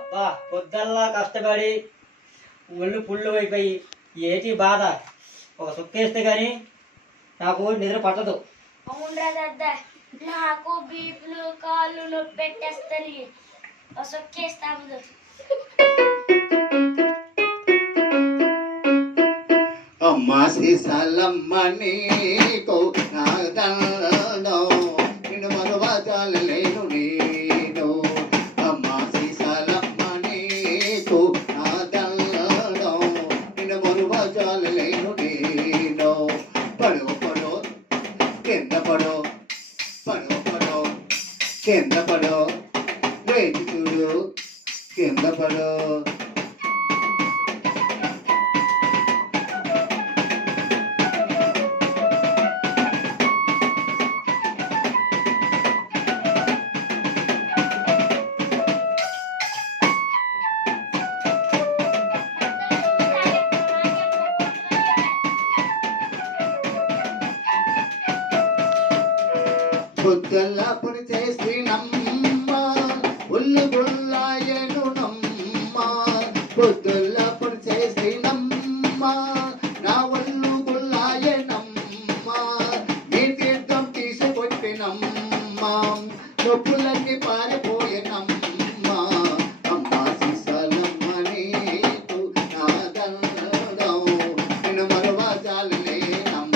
అబ్బా పొద్దుల్లా కష్టపడి ఒళ్ళు పుళ్ళు అయిపోయి ఏటి బాధ. ఒక సుక్కేస్తే కానీ నాకు నిద్ర పట్టదు. అవునరా దద్ద, నాకు బీపులు కాళ్ళు నొప్పి పెట్టేస్తాయి. సొక్కేస్తాము. అమ్మా సీసాలమ్మ నీకు నాదనో నిన్ను మరువజాలలేను నేను. అమ్మా సీసాలమ్మ నీకు నాదనో నిన్ను మరువజాలలేను నేను. పడో పడో కింద పడో, పడో పడో కింద పడో, లేచి చూడు కింద పడో. పొద్దుల్లా పొడి చేసి నమ్మ ఒళ్ళు బుల్లాయను నమ్మ. పొద్దుల్లా పొడి చేసి నమ్మ నా ఒళ్ళు బుల్లాయనమ్మ. నీ తీర్థం తీసుకొట్టి నమ్మ నొప్పులన్నీ పారిపోయేనమ్మ. అమ్మ సీసాలమ్మ నీకు నాదనో నిన్ను మరువజాలలేనమ్మ.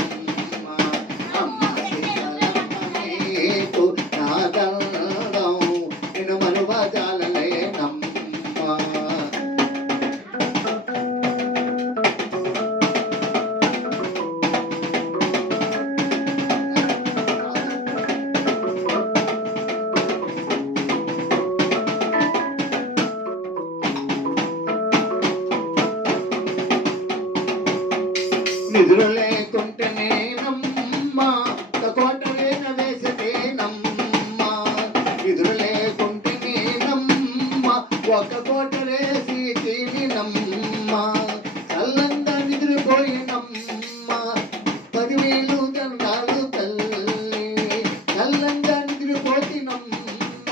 అమ్మ సీసాలమ్మ నీకు నాదనో నిన్ను మరువజాలలేనమ్మ. నిధులు లేకుంటే నేనమ్మ కోటలేన వేసేదేనమ్మ. నిధులు లేకుంటే నేనమ్మ ఒక కోటలేసి తినినమ్మ. చల్లంగా నిద్రపోయినమ్మ 10,000 దండాలు తల్లి. చల్లంగా నిద్రపోతినమ్మ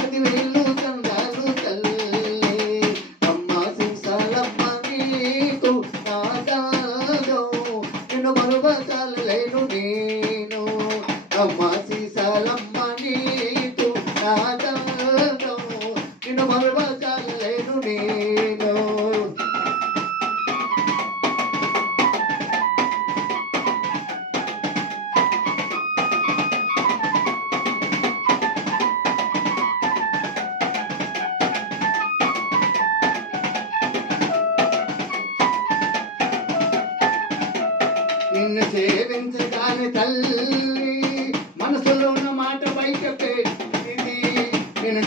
10,000 దండాలు తల్లి. అమ్మ సీసాలమ్మ నీకు నాదనో నిన్ను మరువజాలలేను నేను. అమ్మ సీసాలమ్మ నీకు నాదనో నిన్ను మరువజాలలేను నేను. నిన్ను సేవించగాని తల్లి మనసులో ఉన్న మాట బయట పెట్టి నిన్ను